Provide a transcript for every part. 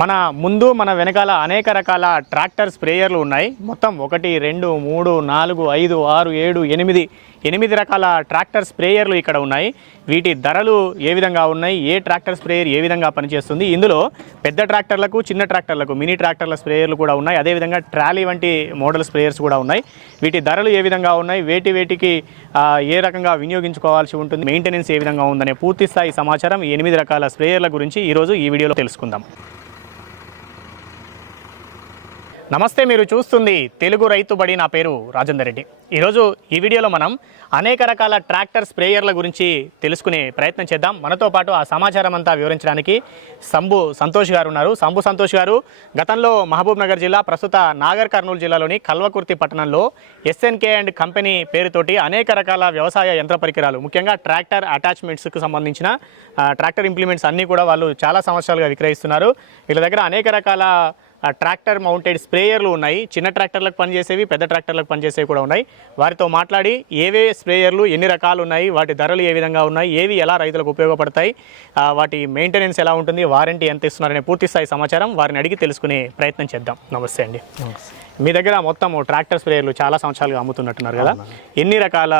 మన ముందు మన వెనకాల అనేక రకాల ట్రాక్టర్ స్ప్రేయర్లు ఉన్నాయి. మొత్తం ఒకటి రెండు మూడు నాలుగు ఐదు ఆరు ఏడు ఎనిమిది ఎనిమిది రకాల ట్రాక్టర్ స్ప్రేయర్లు ఇక్కడ ఉన్నాయి. వీటి ధరలు ఏ విధంగా ఉన్నాయి? ఏ ట్రాక్టర్ స్ప్రేయర్ ఏ విధంగా పనిచేస్తుంది? ఇందులో పెద్ద ట్రాక్టర్లకు చిన్న ట్రాక్టర్లకు మినీ ట్రాక్టర్ల స్ప్రేయర్లు కూడా ఉన్నాయి. అదేవిధంగా ట్రాలీ వంటి మోడల్ స్ప్రేయర్స్ కూడా ఉన్నాయి. వీటి ధరలు ఏ విధంగా ఉన్నాయి? వేటి వేటికి ఏ రకంగా వినియోగించుకోవాల్సి ఉంటుంది? మెయింటెనెన్స్ ఏ విధంగా ఉందనే పూర్తి స్థాయి సమాచారం ఎనిమిది రకాల స్ప్రేయర్ల గురించి ఈరోజు ఈ వీడియోలో తెలుసుకుందాం. నమస్తే మీరు చూస్తుంది తెలుగు రైతు బడి. నా పేరు రాజేందర్ రెడ్డి. ఈరోజు ఈ వీడియోలో మనం అనేక రకాల ట్రాక్టర్ స్ప్రేయర్ల గురించి తెలుసుకునే ప్రయత్నం చేద్దాం. మనతో పాటు ఆ సమాచారం అంతా వివరించడానికి సంబు సంతోష్ గారు ఉన్నారు. సంబు సంతోష్ గారు గతంలో మహబూబ్ నగర్ జిల్లా ప్రస్తుత నాగర్ కర్నూలు జిల్లాలోని కల్వకుర్తి పట్టణంలో ఎస్ఎన్కే అండ్ కంపెనీ పేరుతోటి అనేక రకాల వ్యవసాయ యంత్ర పరికరాలు ముఖ్యంగా ట్రాక్టర్ అటాచ్మెంట్స్కు సంబంధించిన ట్రాక్టర్ ఇంప్లిమెంట్స్ అన్నీ కూడా వాళ్ళు చాలా సంవత్సరాలుగా విక్రయిస్తున్నారు. వీళ్ళ దగ్గర అనేక రకాల ట్రాక్టర్ మౌంటెడ్ స్ప్రేయర్లు ఉన్నాయి. చిన్న ట్రాక్టర్లకు పనిచేసేవి పెద్ద ట్రాక్టర్లకు పనిచేసేవి కూడా ఉన్నాయి. వారితో మాట్లాడి ఏవే స్ప్రేయర్లు ఎన్ని రకాలు ఉన్నాయి వాటి ధరలు ఏ విధంగా ఉన్నాయి ఏవి ఎలా రైతులకు ఉపయోగపడతాయి వాటి మెయింటెనెన్స్ ఎలా ఉంటుంది వారంటీ ఎంత ఇస్తున్నారనే పూర్తి స్థాయి సమాచారం వారిని అడిగి తెలుసుకునే ప్రయత్నం చేద్దాం. నమస్తే అండి. నమస్తే. మీ దగ్గర మొత్తం ట్రాక్టర్ స్ప్రేయర్లు చాలా సంవత్సరాలుగా అమ్ముతున్నట్టున్నారు కదా? ఎన్ని రకాల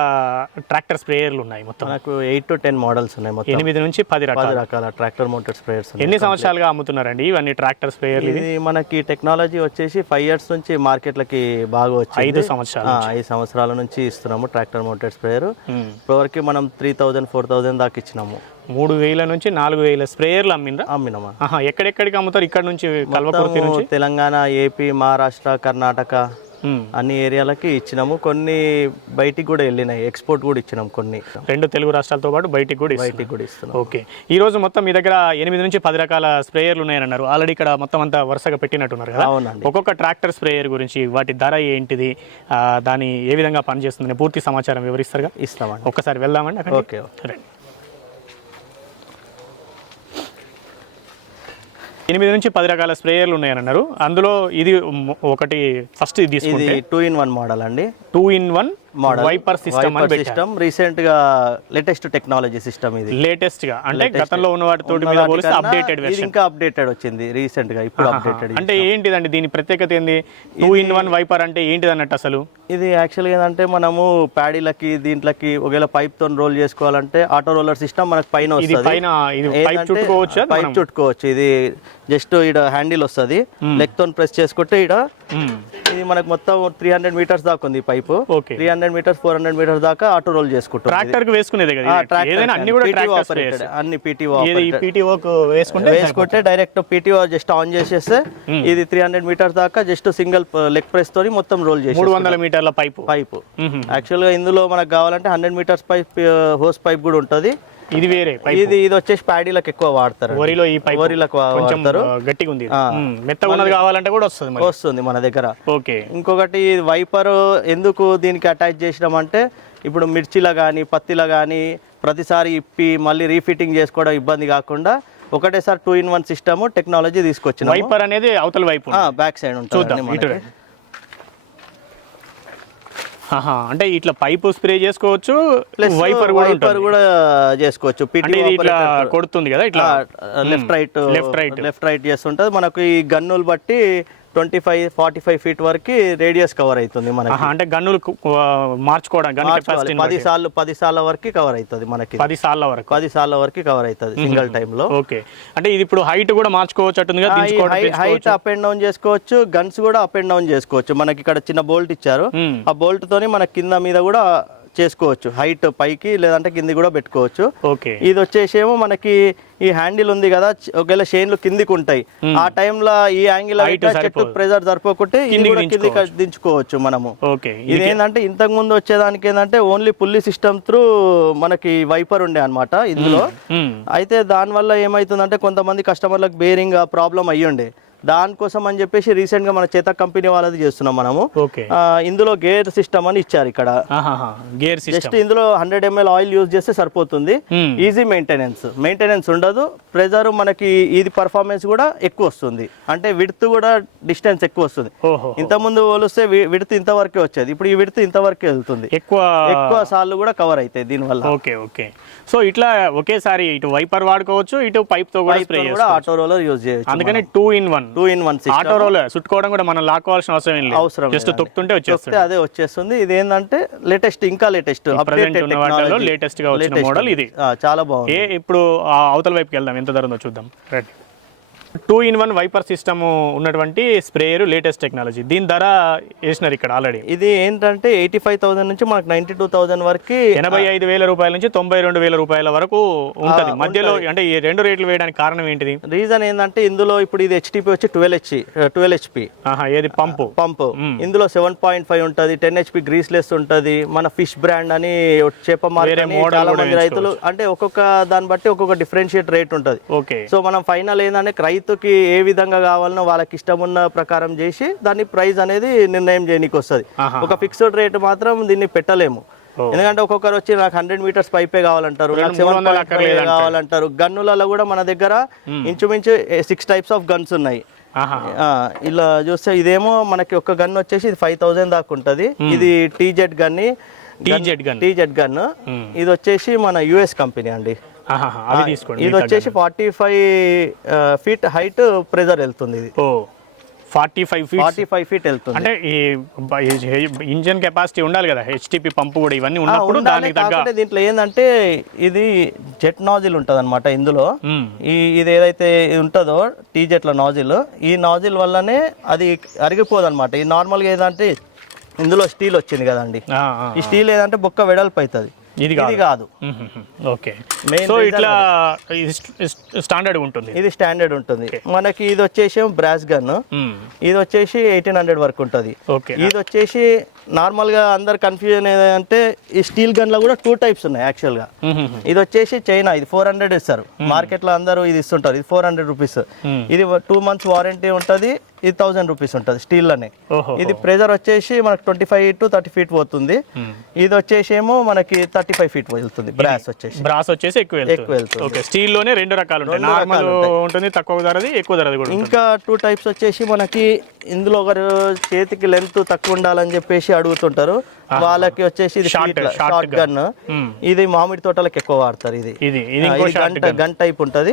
ట్రాక్టర్ స్ప్రేయర్లు ఉన్నాయి మొత్తం? మనకు ఎయిట్ టు టెన్ మోడల్స్ ఉన్నాయి మొత్తం. ఎనిమిది నుంచి పది రకాలు. రకాల ట్రాక్టర్ మౌంటెడ్ స్ప్రేయర్స్ ఎన్ని సంవత్సరాలుగా అమ్ముతున్నారండి ఇవన్నీ ట్రాక్టర్ స్ప్రేయర్లు ఇది మనకి టెక్నాలజీ వచ్చేసి ఫైవ్ ఇయర్స్ నుంచి మార్కెట్లకి బాగా వచ్చింది. ఐదు సంవత్సరాలు ఐదు సంవత్సరాల నుంచి ఇస్తున్నాము ట్రాక్టర్ మౌంటెడ్ స్ప్రేయర్. ఇప్పటివరకు మనం త్రీ థౌజండ్ ఫోర్ థౌజండ్ దాకా ఇచ్చినాము. మూడు వేల నుంచి నాలుగు వేల స్ప్రేయర్లు అమ్మిండ్రా? అమ్మినామా? ఎక్కడెక్కడికి అమ్ముతారు? ఇక్కడ నుంచి కల్వకుర్తి నుంచి? తెలంగాణ ఏపీ మహారాష్ట్ర కర్ణాటక. అన్ని ఏరియాలకి ఇచ్చినాము. కొన్ని బయటికి కూడా వెళ్ళినాయి. ఎక్స్పోర్ట్ కూడా ఇచ్చినాం కొన్ని. రెండు తెలుగు రాష్ట్రాలతో పాటు బయటికి కూడా. బయటికి కూడా ఇస్తున్నాం. ఓకే. ఈ రోజు మొత్తం మీ దగ్గర ఎనిమిది నుంచి పది రకాల స్ప్రేయర్లు ఉన్నాయని అన్నారు ఆల్రెడీ ఇక్కడ మొత్తం అంతా వరుసగా పెట్టినట్టున్నారు కదా? అవునండి. ఒక్కొక్క ట్రాక్టర్ స్ప్రేయర్ గురించి వాటి ధర ఏంటిది? దాని ఏ విధంగా పనిచేస్తుంది? పూర్తి సమాచారం వివరిస్తారుగా? ఇస్తామండి. ఒక్కసారి వెళ్దామండి ఓకే. రండి. ఎనిమిది నుంచి పది రకాల స్ప్రేయర్లు ఉన్నాయని అన్నారు అందులో ఇది ఒకటి ఫస్ట్ ఇది టూ ఇన్ వన్ మోడల్ అండి. Two in one model. Wiper system అని సిస్టమ్ రీసెంట్గా లేటెస్ట్ టెక్నాలజీ సిస్టమ్ ఇది. లేటెస్ట్గా. అంటే గతంలో ఉన్న వాటితో మీద పోలిస్తే అప్డేటెడ్ వెర్షన్ ఇంకా అప్డేటెడ్ వచ్చింది రీసెంట్గా ఇప్పుడు అప్డేటెడ్ అంటే ఏంటిదండి దీని ప్రత్యేకత ఏంది? టూ ఇన్ వన్ వైపర్ అంటే ఏంటిది అన్నట్టు అసలు? ఇది యాక్చువల్గా ఏంటంటే మనము ప్యాడీలకి దీంట్లకి ఒకవేళ పైప్తో రోల్ చేసుకోవాలంటే ఆటో రోలర్ సిస్టమ్ మనకు పైన వస్తుంది. పైప్ చుట్టుకోవచ్చు ఇది జస్ట్ ఇడ హ్యాండిల్ వస్తుంది. లెగ్తో ప్రెస్ చేసుకుంటే ఇడ ఇది మనకు మొత్తం త్రీ హండ్రెడ్ మీటర్స్ దాకా ఉంది pipe. Three hundred metres four hundred metres దాకా ఆటో రోల్ చేసుకుంటాం ట్రాక్టర్ వేసుకునేదే అన్ని పీటీఓ వేసుకుంటే డైరెక్ట్ పీటీఓ జస్ట్ ఆన్ చేసేస్తే ఇది త్రీ హండ్రెడ్ మీటర్స్ దాకా జస్ట్ సింగిల్ లెగ్ ప్రెస్ తోని మొత్తం రోల్ చేసి మూడు వందల మీటర్ల పైపు. పైప్. యాక్చువల్గా ఇందులో మనకు కావాలంటే hundred metres pipe hose pipe కూడా ఉంటది. ఇది వేరే ఇది ఇది వచ్చేసి ప్యాడీలకు ఎక్కువ వాడతారు. వరిలో ఈ పైప్ వరిలకు వాడతారు. గట్టిగా ఉంది. మెత్తగా ఉన్నది కావాలంటే కూడా వస్తుంది వస్తుంది మన దగ్గర. ఓకే. ఇంకొకటి వైపర్ ఎందుకు దీనికి అటాచ్ చేసినామంటే ఇప్పుడు మిర్చిలో కానీ పత్తిలో కానీ ప్రతిసారి ఇప్పి మళ్ళీ రీఫిట్టింగ్ చేసుకోవడం ఇబ్బంది కాకుండా ఒకటేసారి two in one system technology తీసుకొచ్చినాము. Wiper అనేది అవతల వైపు. బ్యాక్ సైడ్ ఉంటుంది అంటే ఇట్లా పైపు స్ప్రే చేసుకోవచ్చు వైపర్ కూడా వైపర్ కూడా చేసుకోవచ్చు. ఇట్లా కొడుతుంది కదా ఇట్లా? Left right Left, right. Left right చేస్తుంటది. మనకు ఈ గన్నులు బట్టి twenty five forty five feet వరకు రేడియస్ కవర్ అవుతుంది మనకి. అంటే గన్నులు మార్చుకోవడం పది సార్లు పది సార్ల వరకు కవర్ అవుతుంది మనకి. పది సార్ల వరకు. పది సార్ల వరకు కవర్ అవుతుంది సింగిల్ టైంలో. ఓకే. అంటే ఇది ఇప్పుడు హైట్ కూడా మార్చుకోవచ్చు హైట్ అప్ అండ్ డౌన్ చేసుకోవచ్చు గన్స్ కూడా అప్ అండ్ డౌన్ చేసుకోవచ్చు. మనకి ఇక్కడ చిన్న బోల్ట్ ఇచ్చారు. ఆ బోల్ట్ తోని మన కింద మీద కూడా చేసుకోవచ్చు. హైట్ పైకి లేదంటే కింది కూడా పెట్టుకోవచ్చు. ఓకే. ఇది వచ్చేసేమో మనకి ఈ హ్యాండిల్ ఉంది కదా ఒకవేళ షేన్లు కిందికి ఉంటాయి. ఆ టైంలో ఈ యాంగిల్ చెట్టు. ప్రెజర్ సరిపోకుంటే ఇది కిందికి కూడా కిందికి దించుకోవచ్చు. మనము. ఓకే. ఇది ఏంటంటే ఇంతకు ముందు వచ్చేదానికి ఏంటంటే ఓన్లీ పుల్లి సిస్టమ్ త్రూ మనకి వైపర్ ఉండే అన్నమాట ఇందులో. అయితే దానివల్ల ఏమవుతుందంటే కొంతమంది కస్టమర్లకు బేరింగ్ ప్రాబ్లం అయ్యుండే. దానికోసం అని చెప్పేసి రీసెంట్గా మన చేతక్ కంపెనీ వాళ్ళది చేస్తున్నాం మనము. ఇందులో గేర్ సిస్టమ్ అని ఇచ్చారు ఇక్కడ. గేర్ జస్ట్ ఇందులో హండ్రెడ్ ఎంఎల్ ఆయిల్ యూజ్ చేస్తే సరిపోతుంది. ఈజీ మెయింటెనెన్స్ మెయింటెనెన్స్ ఉండదు. ప్రెజర్ మనకి ఇది పర్ఫార్మెన్స్ కూడా ఎక్కువ వస్తుంది. అంటే విడ్త్ కూడా డిస్టెన్స్ ఎక్కువ వస్తుంది. ఓహో. ఇంతకుముందు పోలిస్తే విడత్ ఇంతవరకే వచ్చేది. ఇప్పుడు ఈ విడత్ ఇంతవరకే వెళ్తుంది. ఎక్కువ ఎక్కువ సార్లు కూడా కవర్ అవుతాయి దీనివల్ల. Okay okay. సో ఇట్లా ఒకేసారి ఇటు వైపర్ వాడుకోవచ్చు ఇటు పైప్తో కూడా ఆటో రోలర్ యూజ్ చేయొచ్చు అందుకని two in one two in one auto roller చుట్టుకోవడం కూడా మనం లాక్కోవాల్సిన అవసరం ఏం లేదు. అవసరం జస్ట్ తొక్కుతుంటే వచ్చేస్తుంది. అదే వచ్చేస్తుంది. ఇది ఏంటంటే లేటెస్ట్ ఇంకా లేటెస్ట్ ప్రజెంట్ ఉన్న వాటిలో లేటెస్ట్గా వచ్చిన మోడల్ ఇది. చాలా బాగుంది. ఇప్పుడు అవతల వైపుకి వెళ్దాం. ఎంత ధర చూద్దాం. Right two in one wiper system ఉన్నటువంటి స్ప్రేయర్ లేటెస్ట్ టెక్నాలజీ. దీని ధర వేసినారు ఇక్కడ ఆల్రెడీ. ఇది ఏంటంటే ఎయిటీ ఫైవ్ థౌసండ్ నుంచి మనకు నైన్టీ టూ థౌసండ్ వరకు ఎనభై ఐదు వేల రూపాయల నుంచి తొంభై రెండు వేల రూపాయల వరకు ఉంటది. మధ్యలో అంటే ఈ రెండు రేట్లు వేయడానికి కారణం ఏంటిది? రీజన్ ఏంటంటే ఇందులో ఇప్పుడు ఇది హెచ్టిపి వచ్చి ట్వెల్వ్ హెచ్ ట్వెల్వ్ హెచ్పి ఆహా ఏది పంపు? పంప్. ఇందులో సెవెన్ పాయింట్ ఫైవ్ ఉంటుంది టెన్ హెచ్పి గ్రీస్లెస్ ఉంటుంది మన ఫిష్ బ్రాండ్ అని చేప మార్కెట్ చాలా మంది రైతులు అంటే ఒక్కొక్క దాన్ని బట్టి ఒక్కొక్క డిఫరెన్షియేట్ రేట్ ఉంటుంది. ఓకే. సో మనం ఫైనల్ ఏంటంటే రైతుకి ఏ విధంగా కావాలనో వాళ్ళకి ఇష్టం ఉన్న ప్రకారం చేసి దాని ప్రైస్ అనేది నిర్ణయం చేయడానికి వస్తుంది. ఒక ఫిక్స్డ్ రేట్ మాత్రం దీన్ని పెట్టలేము. ఎందుకంటే ఒక్కొక్కరు వచ్చి నాకు హండ్రెడ్ మీటర్స్ పైపే కావాలంటారు నాకు సెవెన్. కావాలంటారు. గన్నులలో కూడా మన దగ్గర ఇంచుమించు సిక్స్ టైప్స్ ఆఫ్ గన్స్ ఉన్నాయి. ఇలా చూస్తే ఇదేమో మనకి ఒక గన్ వచ్చేసి ఇది ఫైవ్ థౌసండ్ దాకా ఉంటుంది. ఇది TZ gun TZ gun TZ gun ఇది వచ్చేసి మన యుఎస్ కంపెనీ అండి. తీసుకోండి ఇది వచ్చేసి forty five feet height pressure వెళ్తుంది ఇది. ఓ forty five feet forty five feet వెళ్తుంది. అంటే ఈ ఇంజన్ కెపాసిటీ ఉండాలి కదా హెచ్టిపి పంపు కూడా ఇవన్నీ ఉన్నప్పుడు దానికి తగ్గ దీంట్లో ఏంటంటే ఇది జెట్ నాజిల్ ఉంటుంది అనమాట ఇందులో. ఈ ఇది ఏదైతే ఉంటుందో టీ జెట్ల నాజిల్ ఈ నాజిల్ వల్లనే అది అరిగిపోదు అనమాట ఈ నార్మల్గా ఏదంటే ఇందులో స్టీల్ వచ్చింది కదండి. ఈ స్టీల్ ఏదంటే బొక్క వెడల్పు అవుతుంది. ఇది ఇది కాదు. ఓకే. సో ఇట్లా స్టాండర్డ్ ఉంటుంది. ఇది స్టాండర్డ్ ఉంటుంది. మనకి ఇది వచ్చేసి బ్రాస్ గన్. ఇది వచ్చేసి ఎయిటీన్ హండ్రెడ్ వరకు ఉంటుంది. ఓకే. ఇది వచ్చేసి నార్మల్గా అందరు కన్ఫ్యూజన్ ఏదంటే ఈ స్టీల్ గన్లో కూడా టూ టైప్స్ ఉన్నాయి యాక్చువల్గా. ఇది వచ్చేసి చైనా ఇది ఫోర్ హండ్రెడ్ ఇస్తారు. మార్కెట్లో అందరూ ఇది ఇస్తుంటారు. ఇది ఫోర్ హండ్రెడ్ రూపీస్. ఇది టూ మంత్స్ వారంటీ ఉంటుంది. ఇది థౌసండ్ రూపీస్ ఉంటుంది స్టీల్లోనే. ఓహో. ఇది ప్రెజర్ వచ్చేసి మనకి twenty five to thirty feet పోతుంది ఇది వచ్చేసి ఏమో మనకి థర్టీ ఫైవ్ ఫీట్ వెళ్తుంది బ్రాస్ వచ్చేసి. బ్రాస్ వచ్చేసి ఎక్కువ ఎక్కువ వెళ్తుంది. ఓకే స్టీల్లోనే రెండు రకాలు ఉంటాయి. నార్మల్. ఉంటుంది తక్కువ ధరది ఎక్కువ ధరది కూడా ఇంకా టూ టైప్స్ వచ్చేసి మనకి ఇందులో ఒకరు చేతికి లెంత్ తక్కువ ఉండాలని చెప్పేసి అడుగుతుంటారు. వాళ్ళకి వచ్చేసి ఇది షార్ట్ గన్. ఇది మామిడి తోటలకు ఎక్కువ వాడతారు ఇది. గంట గన్. టైప్ ఉంటది.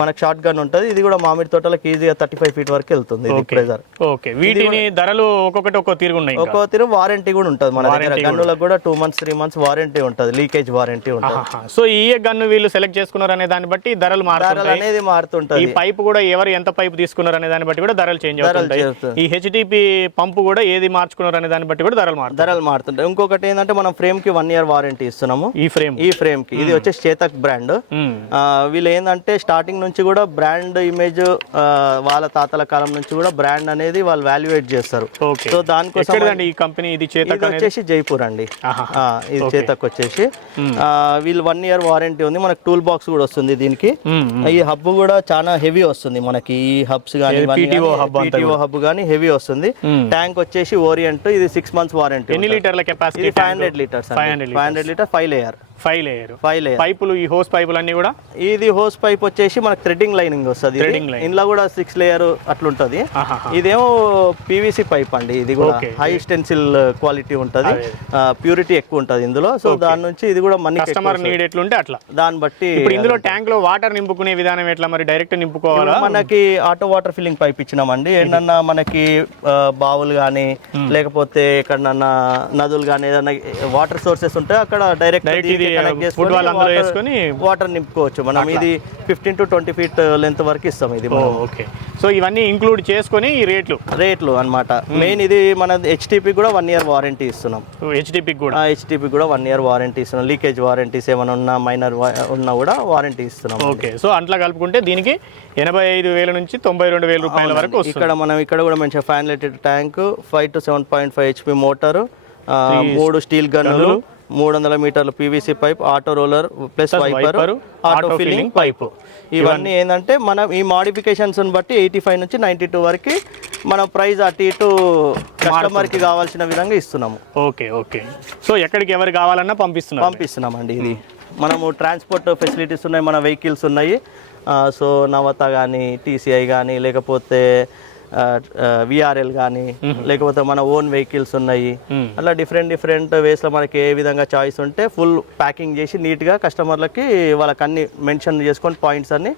మనకి షార్ట్ గన్ ఉంటది. ఇది కూడా మామిడి తోటలకు ఈజీగా థర్టీ ఫైవ్ ఫీట్ వరకు వెళ్తుంది ఇది ప్రెజర్. ఓకే. వీటిని ధరలు ఒక్కొక్కటి ఒక్కో తీరుగా ఉన్నాయి. ఒక్కో తీరు వారంటీ కూడా ఉంటుంది మన దగ్గర. గన్నులకు కూడా two months three months warranty ఉంటుంది. లీకేజ్ వారంటీ ఉంటుంది. సో ఈ గన్ను వీళ్ళు సెలెక్ట్ చేసుకున్నారు అనే దాన్ని బట్టి ధరలు మారుతుంటాయి. అనేది ఈ మారుతుంటది పైపు కూడా ఎవరు ఎంత పైపు తీసుకున్నారు అనే దాన్ని బట్టి కూడా ధరలు చేంజ్ అవుతుంటాయి. ఈ హెచ్డిపి పంపు కూడా ఏది మార్చుకున్నారు అనే దాన్ని బట్టి కూడా ధరలు మారుతాయి ధరలు మారుతుంటాయి. ఇంకొకటి ఏంటంటే మనం ఫ్రేమ్కి వన్ ఇయర్ వారంటీ ఇస్తున్నాము. ఈ ఫ్రేమ్. ఈ ఫ్రేమ్కి ఇది వచ్చేసి చేతక్ బ్రాండ్ వీళ్ళు ఏంటంటే స్టార్టింగ్ నుంచి కూడా బ్రాండ్ ఇమేజ్ వాళ్ళ తాతల కాలం నుంచి కూడా బ్రాండ్ అనేది వాళ్ళు వాల్యుయేట్ చేస్తారు. సో దానికోసం ఈ కంపెనీ ఇది చేత ఇది వచ్చేసి జైపూర్ అండి. ఇది చేతక్ వచ్చేసి. వీళ్ళు వన్ ఇయర్ వారంటీ ఉంది. మనకి టూల్ బాక్స్ కూడా వస్తుంది దీనికి. ఈ హబ్ కూడా చాలా హెవీ వస్తుంది మనకి. ఈ హబ్స్ కానీ హబ్ కానీ హెవీ వస్తుంది. ట్యాంక్ వచ్చేసి ఓరియంట్ ఇది సిక్స్ మంత్స్ వారంటీ ఎన్ని లీటర్ల కెపాసిటీ ఇది five hundred litres five hundred five hundred litre five layer five layer five layer పైపులు ఈ హోస్ పైపులు అన్ని కూడా? ఇది హోస్ పైప్ వచ్చేసి మనకి థ్రెడ్డింగ్ లైనింగ్ వస్తుంది. Threading line. ఇందులో కూడా సిక్స్ లేయర్ అట్లుంటది. ఇదేమో పీవీసీ పైప్ అండి. ఇది కూడా. హై స్టెన్సిల్ క్వాలిటీ ఉంటది. ప్యూరిటీ ఎక్కువ ఉంటది ఇందులో. సో దాని నుంచి ఇది కూడా మనీ కస్టమర్ నీడ్ ఎట్లుంటే అట్లా. దాన్ని బట్టి ఇప్పుడు ఇందులో ట్యాంక్లో వాటర్ నింపుకునే విధానం ఎట్లా మరి? డైరెక్ట్ నింపుకోవాలా? మనకి ఆటో వాటర్ ఫిల్లింగ్ పైప్ ఇచ్చినామండి. ఏంటన్నా మనకి బావులు కానీ లేకపోతే ఎక్కడన్నా నదులు కానీ ఏదైనా వాటర్ సోర్సెస్ ఉంటే అక్కడ డైరెక్ట్ ఇది అందులో వేసుకొని వాటర్ నింపుకోవచ్చు. మనం ఇది fifteen to twenty feet length వరకు ఇస్తాం ఇది ఓకే సో ఇవన్నీ ఇంక్లూడ్ చేసుకొని ఈ రేట్లు? రేట్లు అన్నమాట. మెయిన్ ఇది మన హెచ్టిపి కూడా వన్ ఇయర్ వారంటీ ఇస్తున్నాం. హెచ్డిపికి కూడా? ఆ హెచ్టిపి కూడా వన్ ఇయర్ వారంటీ ఇస్తున్నాం. లీకేజ్ వారంటీస్ ఏమైనా ఉన్నా మైనర్ ఉన్నా కూడా వారంటీ ఇస్తున్నాం. ఓకే సో అట్లా కలుపుకుంటే దీనికి ఎనభై ఐదు వేల నుంచి తొంభై రెండు వేల రూపాయల వరకు ఇక్కడ మనం ఇక్కడ కూడా మంచిగా five litre tank five to seven point five HP motor మూడు స్టీల్ గన్నులు మూడు వందల మీటర్లు PVC pipe auto roller plus wiper auto filling pipe ఇవన్నీ ఏంటంటే మనం ఈ మోడిఫికేషన్స్ బట్టి ఎయిటీ ఫైవ్ నుంచి నైంటీ టూ వరకు మనం ప్రైస్ అటు ఇటు కస్టమర్కి కావాల్సిన విధంగా ఇస్తున్నాము. Okay okay. సో ఎక్కడికి ఎవరు కావాలన్నా పంపిస్తున్నారు. పంపిస్తున్నామండి ఇది. మనము ట్రాన్స్పోర్ట్ ఫెసిలిటీస్ ఉన్నాయి మన వెహికల్స్ ఉన్నాయి. సో నవత కానీ టీసీఐ కానీ లేకపోతే విఆర్ఎల్ కానీ లేకపోతే మన ఓన్ వెహికల్స్ ఉన్నాయి. అలా డిఫరెంట్ డిఫరెంట్ వేస్లో మనకి ఏ విధంగా చాయిస్ ఉంటే ఫుల్ ప్యాకింగ్ చేసి నీట్గా కస్టమర్లకి వాళ్ళకి అన్ని మెన్షన్ చేసుకొని పాయింట్స్ అన్ని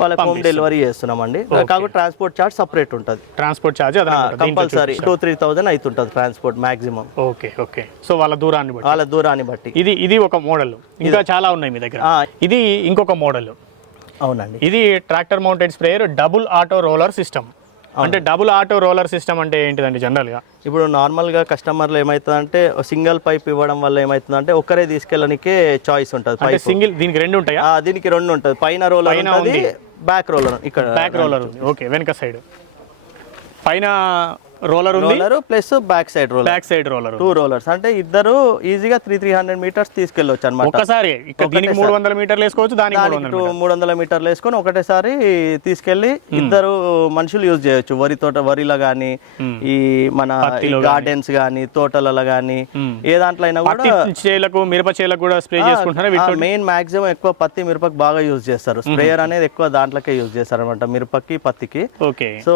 వాళ్ళకి హోమ్ డెలివరీ చేస్తున్నామండి. కాకపోతే ట్రాన్స్పోర్ట్ చార్జ్ సపరేట్ ఉంటుంది. ట్రాన్స్పోర్ట్ అదే కంపల్సరీ. టూ త్రీ థౌజండ్ అవుతుంటుంది transport maximum okay okay. So వాళ్ళ దూరాన్ని బట్టి. వాళ్ళ దూరాన్ని బట్టి. ఇది ఇది ఒక మోడల్ ఇంకా చాలా ఉన్నాయి మీ దగ్గర. ఇది ఇంకొక మోడల్ అవునండి. ఇది tractor mounted sprayer double auto roller system. అంటే డబుల్ ఆటో రోలర్ సిస్టమ్ అంటే ఏంటిదండి జనరల్గా ఇప్పుడు నార్మల్గా కస్టమర్లు ఏమవుతుందంటే సింగిల్ పైప్ ఇవ్వడం వల్ల ఏమవుతుందంటే ఒక్కరే తీసుకెళ్ళడానికే చాయిస్ ఉంటుంది సింగిల్ దీనికి రెండు ఉంటాయా? దీనికి రెండు ఉంటుంది. పైన రోలర్ ఉంటుంది బ్యాక్ రోలర్ ఇక్కడ బ్యాక్ రోలర్ ఉంది. ఓకే వెనక సైడ్. పైన రోలర్ ఉంది? Roller plus back side roller. Back side roller. Two rollers అంటే ఇద్దరు ఈజీగా త్రీ త్రీ హండ్రెడ్ మీటర్స్ తీసుకెళ్ళొచ్చు అనమాట ఇక్కడ దీనికి మూడు వందల మీటర్లు వేసుకోవచ్చు దానికి మూడు వందల మీటర్లు వేసుకొని ఒకటేసారి తీసుకెళ్ళి ఇద్దరు మనుషులు యూజ్ చేయొచ్చు. వరి తోట వరిలో కానీ ఈ మన గార్డెన్స్ కానీ తోటలలో కానీ ఏ దాంట్లో అయినా కూడా చేలకు మిరప చేలకు కూడా స్ప్రే చేసుకుంటున్నారా? మెయిన్ మాక్సిమం ఎక్కువ పత్తి మిరపకు బాగా యూజ్ చేస్తారు. స్ప్రేయర్ అనేది ఎక్కువ దాంట్లోకే యూజ్ చేస్తారు అనమాట మిరపకి పత్తికి. ఓకే సో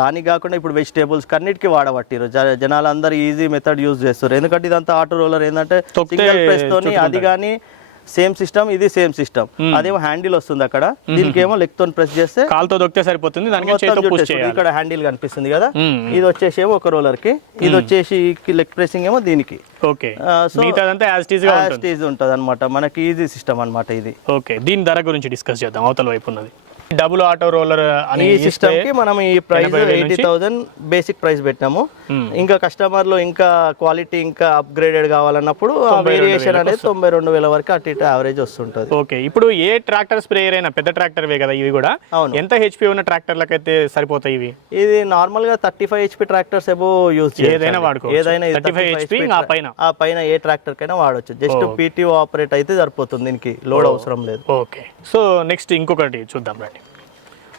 దానికి కాకుండా ఇప్పుడు వెజిటేబుల్స్ కన్నిటికి వాడబట్టిరు జ- జనాలు అందరు ఈజీ మెథడ్ యూజ్ చేస్తారు ఎందుకంటే ఇదంతా ఆటో రోలర్ ఏంటంటే సింగిల్ ప్రెస్ తోని అది కానీ సేమ్ సిస్టమ్ ఇది సేమ్ సిస్టమ్ అదేమో హ్యాండిల్ వస్తుంది అక్కడ. దీనికి ఏమో లెగ్ తోని ప్రెస్ చేస్తే కాలుతో దొక్కితే సరిపోతుంది. ఇక్కడ హ్యాండిల్ కనిపిస్తుంది కదా. ఇది వచ్చేసి ఏమో ఒక రోలర్కి. ఇది వచ్చేసి లెగ్ ప్రెసింగ్ ఏమో దీనికి. ఓకే. ఉంటుంది. అనమాట మనకి ఈజీ సిస్టమ్ అన్నమాట ఇది. ఓకే. దీని ధర గురించి డిస్కస్ చేద్దాం. అవతల వైపు ఉన్నది. డబుల్ ఆటో రోలర్ అని సిస్టమ్కి మనం ఈ price eighty thousand basic price పెట్టినాము. ఇంకా కస్టమర్లు ఇంకా క్వాలిటీ ఇంకా అప్గ్రేడెడ్ కావాలన్నప్పుడు వేరియేషన్ అనేది తొంభై రెండు వేల వరకు అటు ఇటు యావరేజ్ వస్తుంటది. ఓకే ఇప్పుడు ఏ ట్రాక్టర్ స్ప్రేయర్ అయినా పెద్ద ట్రాక్టర్ వే కదా ఇవి కూడా అవును. ఎంత హెచ్పి ఉన్న ట్రాక్టర్లకైతే సరిపోతాయి ఇవి? ఇది నార్మల్గా థర్టీ ఫైవ్ హెచ్పి ట్రాక్టర్స్ ఏవో యూజ్ ఏదైనా వాడుకోవచ్చు. ఏదైనా 35 HP ఇంకా ఆ పైన. ఆ పైన ఏ ట్రాక్టర్ కైనా వాడొచ్చు జస్ట్ పీటీఓ ఆపరేట్ అయితే సరిపోతుంది దీనికి. లోడ్ అవసరం లేదు. ఓకే సో నెక్స్ట్ ఇంకొకటి చూద్దాం రండి.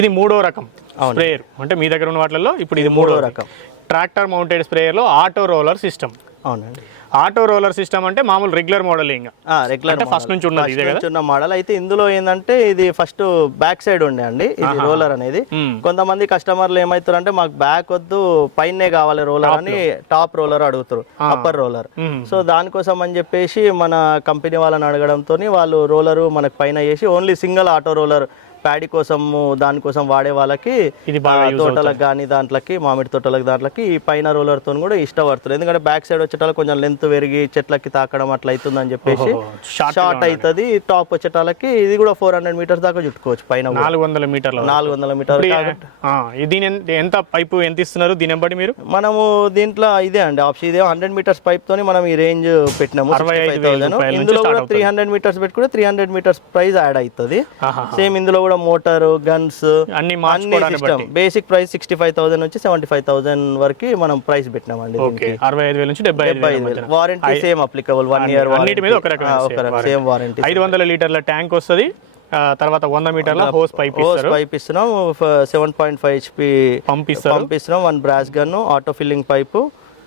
ఇది మూడో రకం స్ప్రేయర్. అంటే మీ దగ్గర ఉన్న వాటిల్లో ఇప్పుడు ఇది మూడో రకం. రకం. ట్రాక్టర్ మౌంటెడ్ స్ప్రేయర్లో ఆటో రోలర్ సిస్టమ్. అవునండి. ఆటో రోలర్ సిస్టమ్ అంటే మామూలు రెగ్యులర్ మోడల్ ఇంకా రెగ్యులర్ ఫస్ట్ నుంచి ఉన్నది ఇదే కదా? చిన్న మోడల్ అయితే ఇందులో ఏంటంటే ఇది ఫస్ట్ బ్యాక్ సైడ్ ఉండే అండి. ఇది రోలర్ అనేది. కొంతమంది కస్టమర్లు ఏమవుతారు అంటే మాకు బ్యాక్ వద్దు పైనే కావాలి రోలర్ అని టాప్ రోలర్ అడుగుతారు. Upper roller. సో దానికోసం అని చెప్పేసి మన కంపెనీ వాళ్ళని అడగడంతో వాళ్ళు రోలరు మనకు పైన వేసి only single auto roller paddy కోసం దానికోసం వాడే వాళ్ళకి ఇది తోటలకు కానీ దాంట్లకి మామిడి తోటలకు దాంట్లకి ఈ పైన రోలర్తో కూడా ఇష్టపడుతుంది ఎందుకంటే బ్యాక్ సైడ్ వచ్చేటాలకు కొంచెం లెంత్ పెరిగి చెట్లకి తాకడం అట్లా అవుతుందని చెప్పేసి షార్ట్ అవుతుంది. టాప్ వచ్చేటాలకి ఇది కూడా ఫోర్ హండ్రెడ్ మీటర్స్ దాకా చుట్టుకోవచ్చు పైన. నాలుగు వందల మీటర్ల. నాలుగు వందల మీటర్ ఆ, ఇది దీని ఎంత- పైపు ఎంత ఇస్తున్నారు? దీని బట్టి మీరు? మనము దీంట్లో ఇదే అండి. ఆప్షన్ ఇదే హండ్రెడ్ మీటర్స్ పైప్ తోని మనం ఈ రేంజ్ పెట్టినాము. అరవై ఐదు 65,000. వేల రూపాయల నుంచి ఇందులో కూడా త్రీ హండ్రెడ్ మీటర్స్ పెట్టుకుంటే three hundred metres price add అవుతుంది. సేమ్ ఇందులో కూడా మోటార్ గన్స్ అన్ని system basic price sixty five thousand నుంచి సెవెంటీ ఫైవ్ థౌసండ్ వరకు మనం ప్రైస్ పెట్టినామండి అరవై ఐదు వేల నుంచి డెబ్బై ఐదు వేల. Warranty same applicable one year అన్నిటి మీద ఒక సేమ్ వారంటీ ఐదు వందల లీటర్ల ట్యాంక్ వస్తుంది. తర్వాత వంద మీటర్ల హోస్ పైప్ హోస్ పైప్ ఇస్తున్నాం. సెవెన్ పాయింట్ ఫైవ్ హెచ్పి పంపిస్తారు పంపిస్తున్నాం one brass gun auto filling pipe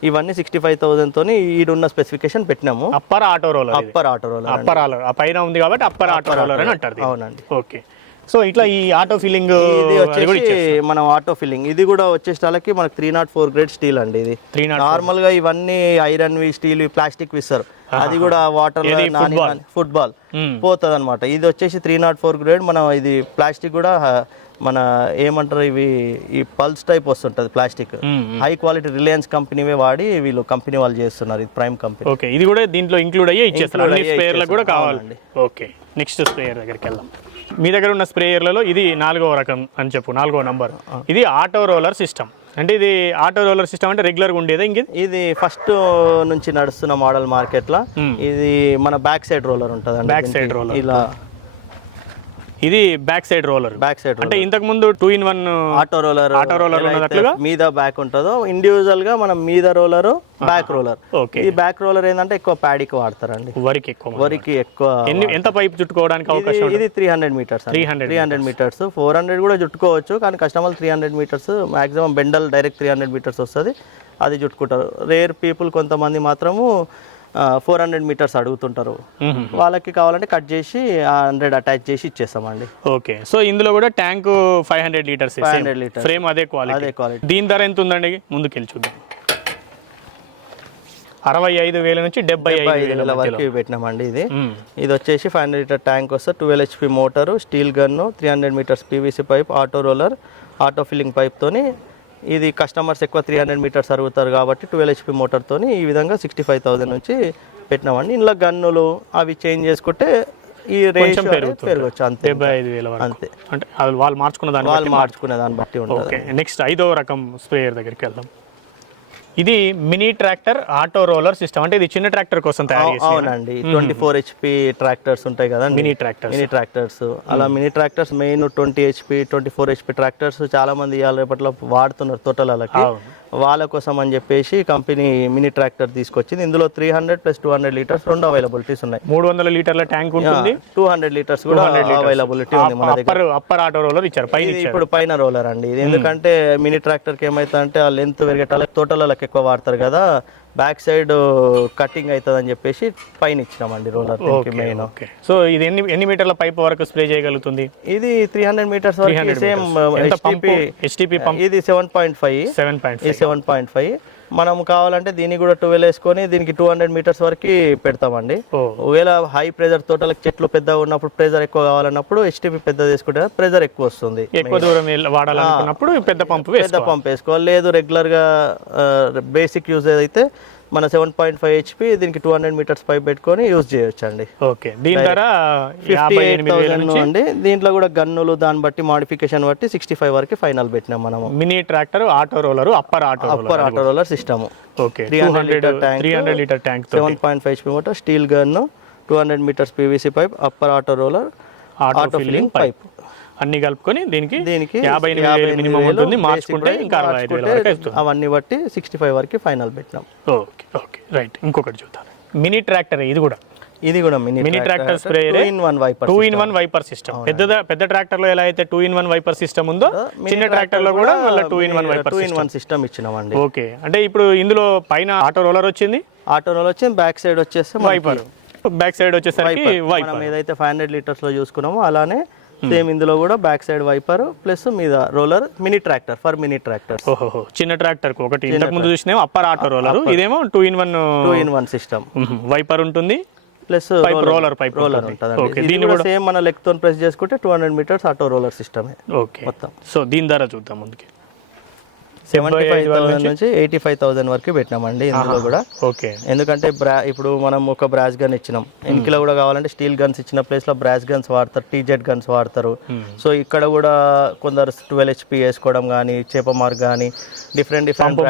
ఇవన్నీ సిక్స్టీ ఫైవ్ థౌసండ్ తోని ఈడున్న స్పెసిఫికేషన్ పెట్టినాము. Upper auto roller upper auto roller upper roller ఆ పైన ఉంది కాబట్టి అప్పర్ ఆటో రోలర్ అని అంటారు. అవునండి. ఓకే. సో ఇట్లా ఈ ఆటో ఫీలింగ్ ఇది వచ్చేసి మనం ఆటో ఫిల్లింగ్ ఇది కూడా వచ్చేసాలకి మనకి three nought four grade steel అండి ఇది. నార్మల్గా ఇవన్నీ ఐరన్ వి స్టీల్ ప్లాస్టిక్ ఇస్తారు అది కూడా వాటర్ ఫుట్బాల్ పోతుంది అనమాట ఇది వచ్చేసి త్రీ నాట్ ఫోర్ గ్రేడ్ మనం ఇది ప్లాస్టిక్ కూడా మన ఏమంటారు ఇవి ఈ పల్స్ టైప్ వస్తుంటది ప్లాస్టిక్ హై క్వాలిటీ రిలయన్స్ కంపెనీవే వాడి వీళ్ళు కంపెనీ వాళ్ళు చేస్తున్నారు. ఇది ప్రైమ్ కంపెనీ ఓకే ఇది కూడా దీంట్లో ఇంక్లూడ్ అయ్యే ఇచ్చేస్తారు. కూడా ఇచ్చేస్తారు. కావాలి. ఓకే నెక్స్ట్ స్ప్రేయర్ దగ్గరికి వెళ్దాం. మీ దగ్గర ఉన్న స్ప్రేయర్లలో ఇది నాలుగో రకం అని చెప్పు నాలుగో నంబర్. ఇది ఆటో రోలర్ సిస్టమ్. అంటే ఇది ఆటో రోలర్ సిస్టమ్ అంటే రెగ్యులర్గా ఉండేదా ఇంక ఇది? ఫస్ట్ నుంచి నడుస్తున్న మోడల్ మార్కెట్లో. ఇది మన బ్యాక్ సైడ్ రోలర్ ఉంటుంది Back side roller. ఇలా ఇది back side roller back side అంటే ఇంతకు ముందు two in one auto roller auto roller ఉన్నట్లుగా? మీద బ్యాక్ ఉంటుందో ఇండివిజువల్గా మనం మీద రోలర్ బ్యాక్ రోలర్ ఓకే. ఈ బ్యాక్ రోలర్ ఏంటంటే ఎక్కువ ప్యాడీకి వాడతారండి. వరికి ఎక్కువ వరికి ఎక్కువ ఎంత పైప్ చుట్టుకోవడానికి అవకాశం ఇది- three hundred metres 300 three hundred metres four hundred కూడా చుట్టుకోవచ్చు కానీ customer three hundred metres maximum bundle direct three hundred metres వస్తుంది. అది చుట్టుకుంటారు. రేర్ పీపుల్ కొంతమంది మాత్రము ఫోర్ హండ్రెడ్ మీటర్స్ అడుగుతుంటారు. వాళ్ళకి కావాలంటే కట్ చేసి హండ్రెడ్ అటాచ్ చేసి ఇచ్చేస్తామండి. ఓకే. సో ఇందులో కూడా tank five hundred litres 500 liters. Frame అదే క్వాలిటీ అదే క్వాలిటీ దీని ధర ఎంత ఉందండి? ముందుకెళ్ళి చూద్దాం. అరవై ఐదు వేల నుంచి డెబ్బై వేల వరకు పెట్టినామండి ఇది. ఇది వచ్చేసి ఫైవ్ హండ్రెడ్ లీటర్ ట్యాంక్ వస్తే twelve HP motor steel gun three hundred metres PVC pipe auto roller auto filling పైప్తోని ఇది కస్టమర్స్ ఎక్కువ త్రీ హండ్రెడ్ మీటర్స్ అరుగుతారు కాబట్టి ట్వెల్వ్ హెచ్పి మోటార్తోని ఈ విధంగా సిక్స్టీ ఫైవ్ థౌసండ్ నుంచి పెట్టినామండి. ఇందులో గన్నులు అవి చేంజ్ చేసుకుంటే ఈ రేషియో పెరుగుతుంది. పెరగచ్చు అంతే డెబ్బై ఐదు వేల అంతే. అంటే వాళ్ళు మార్చుకున్న దాన్ని వాళ్ళు మార్చుకునే దాన్ని బట్టి ఉంటుంది. నెక్స్ట్ ఐదో రకం స్ప్రేయర్ దగ్గరికి వెళ్దాం. ఇది mini tractor auto roller system. అంటే ఇది చిన్న ట్రాక్టర్ కోసం తయారు అవునండి. ట్వంటీ ఫోర్ హెచ్పి ట్రాక్టర్స్ ఉంటాయి కదండి. Mini tractor mini tractors. అలా mini tractors main twenty HP twenty four HP tractors చాలా మంది ఇవాళ రేపట్లో వాడుతున్నారు తోటలకి. వాళ్ళ కోసం అని చెప్పేసి కంపెనీ మినీ ట్రాక్టర్ తీసుకొచ్చింది. ఇందులో three hundred plus two hundred litres రెండు అవైలబిలిటీస్ ఉన్నాయి. మూడు వందల లీటర్ల ట్యాంక్ ఉంటుంది. టూ హండ్రెడ్ లీటర్స్ కూడా అవైలబిలిటీ ఉంది మన దగ్గర. అప్పర్ ఆటో రోలర్ ఇచ్చారు పైన ఇప్పుడు పైన రోలర్ అండి. ఇది ఎందుకంటే మినీ ట్రాక్టర్కి ఏమైతుందంటే ఆ లెంత్ పెరిగేటాలకు తోటలకు ఎక్కువ వాడతారు కదా. బ్యాక్ సైడ్ కటింగ్ అవుతుంది అని చెప్పేసి పైన ఇచ్చినామండి రోలర్ మెయిన్ సో ఇది ఎన్ని ఎన్ని మీటర్ల పైప్ వరకు స్ప్రే చేయగలుగుతుంది? ఇది త్రీ హండ్రెడ్ మీటర్స్ వరకు సేమ్ ఇది seven point five seven point seven point five మనం కావాలంటే దీనికి కూడా ట్వెల్వ్ వేసుకొని దీనికి టూ హండ్రెడ్ మీటర్స్ వరకు పెడతామండి. ఒకవేళ హై ప్రెజర్ తోటలకు చెట్లు పెద్దగా ఉన్నప్పుడు ప్రెజర్ ఎక్కువ కావాలన్నప్పుడు హెచ్టిపి పెద్ద తీసుకుంటే ప్రెజర్ ఎక్కువ వస్తుంది ఎక్కువ దూరం వాడాలనుకున్నప్పుడు పెద్ద పంపు పెద్ద పంప్ వేసుకోవాలి. లేదు రెగ్యులర్గా బేసిక్ యూజ్ అయితే మన సెవెన్ పాయింట్ ఫైవ్ హెచ్పి దీనికి టూ హండ్రెడ్ మీటర్స్ పైప్ పెట్టుకొని యూజ్ చేయొచ్చు అండి ఓకే. దీని ధర ఫిఫ్టీ ఎయిట్ థౌసండ్ అండి దీంట్లో కూడా గన్నులు దాన్ని బట్టి మాడిఫికేషన్ బట్టి సిక్స్టీ ఫైవ్ వరకు ఫైనల్ పెట్టినాం మనము. Mini tractor auto roller upper auto upper auto roller system. Okay. Three hundred litre tank three hundred litre tank seven point five HP motor steel gun two hundred metres PVC pipe upper auto roller auto auto filling pipe అన్ని కలుపుకొని దీనికి దీనికి యాభై ఎనిమిది minimum ఉంటుంది. మార్చుకుంటే ఇంకా అరవై ఐదు వేల వరకు వస్తుంది. అవన్నీ బట్టి సిక్స్టీ ఫైవ్ వరకు ఫైనల్ పెట్టినాం. Okay okay right. ఇంకొకటి చూద్దాం. మినీ ట్రాక్టర్ ఇది కూడా. ఇది కూడా mini mini tractor. Sprayer. In one wiper two in one wiper system పెద్ద పెద్ద ట్రాక్టర్లో ఎలా అయితే two in one wiper system ఉందో చిన్న ట్రాక్టర్లో కూడా మళ్ళీ two in one wiper two in one system ఇచ్చినామండి. Okay. అంటే ఇప్పుడు ఇందులో పైన ఆటో రోలర్ వచ్చింది? ఆటో రోల్ వచ్చి బ్యాక్ సైడ్ వచ్చేస్తే వైపర్ బ్యాక్ సైడ్ వచ్చేసరికి వైపర్ మనం ఏదైతే ఫైవ్ హండ్రెడ్ లీటర్స్లో చూసుకున్నామో అలానే సేమ్ ఇందులో కూడా బ్యాక్ సైడ్ వైపర్ ప్లస్ మీద roller mini tractor for mini tractor ఓహో చిన్న ట్రాక్టర్ ఒకటి ఇంతకు ముందు చూసినేమో అప్పర్ ఆటో రోలర్ ఇదేమో two in one two in one system wiper ఉంటుంది plus pipe roller pipe roller okay ఉంటుంది. దీన్ని కూడా సేమ్ మన లెగ్తో ప్రెస్ చేసుకుంటే two hundred metres auto roller సిస్టమే okay మొత్తం. సో దీని ధర చూద్దాం ముందుకి. సెవెంటీ ఫైవ్ థౌసండ్ నుంచి ఎయిటీ ఫైవ్ థౌసండ్ వరకు పెట్టినామండి ఇందులో కూడా. ఓకే. ఎందుకంటే బ్రా ఇప్పుడు మనం ఒక బ్రాస్ గన్ ఇచ్చినాం. ఎన్కిలో కూడా కావాలంటే స్టీల్ గన్స్ ఇచ్చిన ప్లేస్లో బ్రాస్ గన్స్ వాడతారు టీజెడ్ గన్స్ వాడతారు. సో ఇక్కడ కూడా కొందరు ట్వెల్వ్ హెచ్పి వేసుకోవడం కానీ చేప మార్క్ కానీ డిఫరెంట్ డిఫరెంట్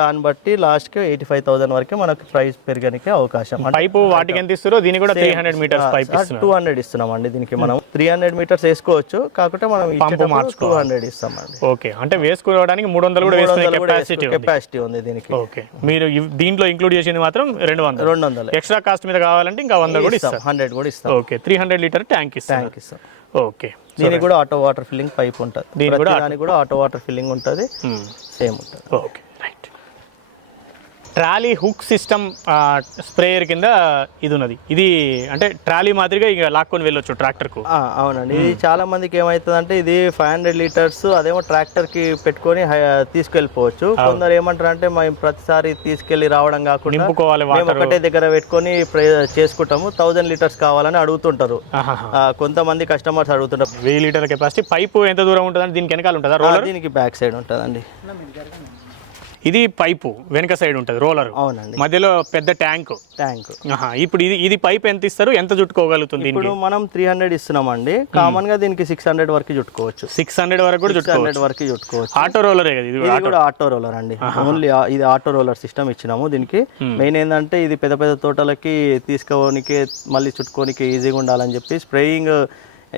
దాన్ని బట్టి లాస్ట్కి ఎయిటీ ఫైవ్ థౌసండ్ వరకు మనకి ప్రైస్ పెరగడానికి అవకాశం. పైపు వాటికి ఎంత ఇస్తారో దీనికి కూడా three hundred metres pipe two hundred ఇస్తున్నాం అండి దీనికి మనం. త్రీ హండ్రెడ్ మీటర్స్ వేసుకోవచ్చు కాకపోతే మనం టూ హండ్రెడ్ ఇస్తామండి. ఓకే అంటే వేసుకోవడానికి మూడు వందలు కూడా వేసుకునే కెపాసిటీ ఉంది. కెపాసిటీ ఉంది దీనికి. ఓకే. మీరు దీంట్లో ఇంక్లూడ్ చేసింది మాత్రం రెండు వందలు. రెండు వందలు. ఎక్స్ట్రా కాస్ట్ మీద కావాలంటే ఇంకా వంద కూడా ఇస్తాం. హండ్రెడ్ కూడా ఇస్తాం. Okay. Three hundred litre tank ఇస్తారు. ట్యాంక్ ఇస్తాం. ఓకే. దీనికి కూడా ఆటో వాటర్ ఫిల్లింగ్ పైప్ ఉంటుంది. దీనికి కూడా ఆటో వాటర్ ఫిల్లింగ్ ఉంటుంది. సేమ్ ఉంటుంది. Okay. Trolley hook system sprayer కింద ఇది ఉన్నది ఇది అంటే ట్రాలీ మాదిరిగా ఇక లాక్కొని వెళ్ళొచ్చు ట్రాక్టర్కు. ఆ, అవునండి. ఇది చాలా మందికి ఏమవుతుంది అంటే ఇది ఫైవ్ హండ్రెడ్ లీటర్స్ అదేమో ట్రాక్టర్కి పెట్టుకొని తీసుకెళ్ళిపోవచ్చు. కొందరు ఏమంటారు అంటే మేము ప్రతిసారి తీసుకెళ్ళి రావడం కాకుండా నింపుకోవాలి ఒకటే దగ్గర పెట్టుకొని చేసుకుంటాము. థౌజండ్ లీటర్స్ కావాలని అడుగుతుంటారు. కొంతమంది కస్టమర్స్ అడుగుతుంటారు. వెయ్యి లీటర్ కెపాసిటీ పైపు ఎంత దూరం ఉంటుందంటే దీనికి వెనకాల ఉంటుందా? దీనికి బ్యాక్ సైడ్ ఉంటుందండి. ఇది పైపు వెనక సైడ్ ఉంటుంది రోలర్. అవునండి. మధ్యలో పెద్ద ట్యాంక్. ట్యాంక్. ఇప్పుడు ఇది ఇది పైప్ ఎంత ఇస్తారు? ఎంత చుట్టుకోగలుగుతుంది ఇప్పుడు మనం త్రీ హండ్రెడ్ ఇస్తున్నామండి. కామన్గా దీనికి సిక్స్ హండ్రెడ్ వరకు చుట్టుకోవచ్చు. సిక్స్ హండ్రెడ్ వరకు కూడా హండ్రెడ్ వరకు చుట్టుకోవచ్చు. ఆటో రోలరే కదా ఇది కూడా. ఆటో? రోలర్ అండి. ఓన్లీ ఇది ఆటో రోలర్ సిస్టమ్ ఇచ్చినాము దీనికి. మెయిన్ ఏంటంటే ఇది పెద్ద పెద్ద తోటలకి తీసుకోనికి మళ్ళీ చుట్టుకోనికి ఈజీగా ఉండాలని చెప్పి స్ప్రేయింగ్